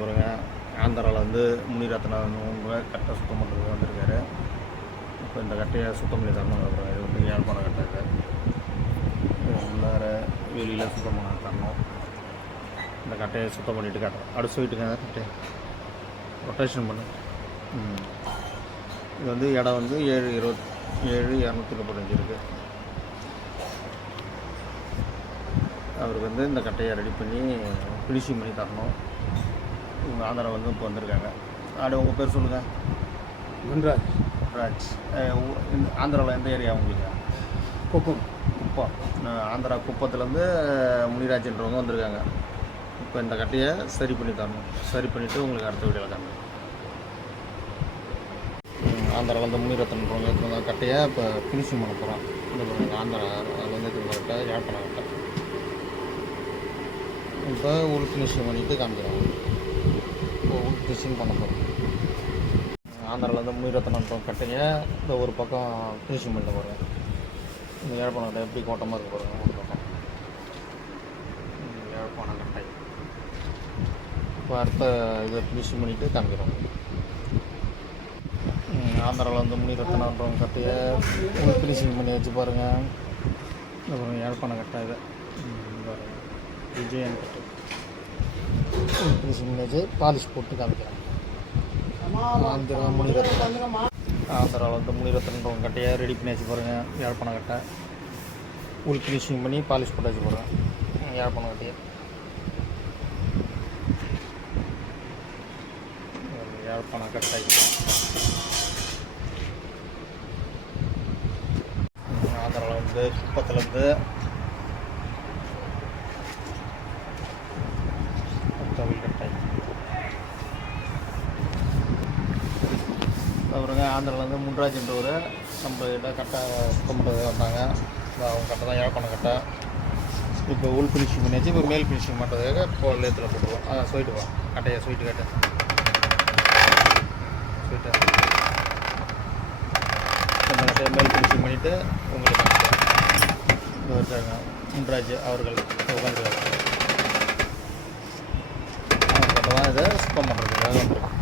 பாருங்க, ஆந்திராவில் வந்து முனிரத்னம் கட்டை சுத்தம் பண்ணுறதுக்கு வந்திருக்காரு. இப்போ இந்த கட்டையை சுத்தம் பண்ணி தரணும். அப்புறம் இது வந்து யாழ்ப்பாண கட்டை. இது உள்ளார வெளியில் சுத்தம் பண்ண தரணும். இந்த கட்டையை சுத்தம் பண்ணிவிட்டு காட்டுறோம். அடுத்து சொல்லிட்டுங்க கட்டையை ரொட்டேஷன் பண்ணு. இது வந்து இடம் வந்து 7,235 இருக்குது. அவருக்கு வந்து இந்த கட்டையை ரெடி பண்ணி ஃபினிஷிங் பண்ணி தரணும். இவங்க ஆந்திரா வந்து இப்போ வந்திருக்காங்க. அப்படியே உங்கள் பேர் சொல்லுங்கள். ராஜ். ஆந்திராவில் எந்த ஏரியா உங்களுக்கு? குப்பம். ஆந்திரா குப்பத்துலேருந்து முனிராஜ்ன்றவங்க வந்திருக்காங்க. இப்போ இந்த கட்டையை சரி பண்ணி தரணும். சரி பண்ணிவிட்டு உங்களுக்கு அடுத்த வீடியோவில் காணும். ஆந்திராவில் வந்து முனிரத்னன்றவங்க இருக்கிற கட்டையை இப்போ ஃபினிஷிங் பண்ண போகிறோம். இந்த ஆந்திரா அதில் வந்து இருக்கிற கட்டை யாழ்ப்பாண கட்டை. இப்போ உள் ஃபினிஷிங் பண்ணிவிட்டு காமிக்கிறோம். இப்போ உள் ஃபினிஷிங் பண்ண போகிறோம். ஆந்திராவில் வந்து முனிரத்னன்றவங்க கட்டையை இந்த ஒரு பக்கம் ஃபினிஷிங் பண்ண போகிறேன். இந்த யாழ்ப்பாண கட்டை எப்படி கோட்டமாக இருக்க போகிறோம். ஒரு பக்கம் யாழ்ப்பாண கட்டை. இப்போ அடுத்த இதை ஃபினிஷிங் பண்ணிவிட்டு காமிக்கிறோம். ஆந்திராவில் வந்து முனிரத்னன்றவங்க கட்டையை உள் ஃபினிஷிங் பண்ணி வச்சு பாருங்கள். அப்புறம் யாழ்ப்பாண கட்டை இதை பாருங்கள். விஜயன் கட்டை உள் ஃபினிஷிங் பண்ணி வச்சு பாலிஷ் போட்டு காமிக்கிறேன். ஆந்திராவில் வந்து முனிரத்னன்றவங்க கட்டையை ரெடி பண்ணி வச்சு பாருங்கள். யாழ்ப்பாண கட்டை உள் ஃபினிஷிங் பண்ணி பாலிஷ் போட்டு வச்சு போகிறேன். யாழ்ப்பாண கட்டையை யாழ்ப்பாண கட்டை. ஆந்திராவில் வந்து குப்பத்துலேருந்து தவில் கட்டை. அப்புறங்க ஆந்திராவிலேருந்து முன்ராஜ்ன்றவர் நம்மகிட்ட கட்டை சுத்தம் பண்ணுறது வந்தாங்க. அவங்க கட்டை தான் யாழ்ப்பாண கட்டை. இப்போ உள் ஃபினிஷிங் பண்ணியாச்சு. இப்போ மேல் ஃபினிஷிங் பண்ணுறதுக்காக இப்போ லேத்தில் போட்டுருவோம். அதான் சொல்லிட்டு வா கட்டையை ஸ்வீட்டு கட்டை ஸ்வீட்டு இந்த கட்டையை மேல் ஃபினிஷிங் பண்ணிவிட்டு உங்களுக்கு வச்சாங்க. முன்ராஜ் அவர்கள் உட்காந்துருக்காங்க. அவங்க கட்டை தான் இதை சுத்தம் பண்ணுறதுக்காக வந்துருக்காங்க.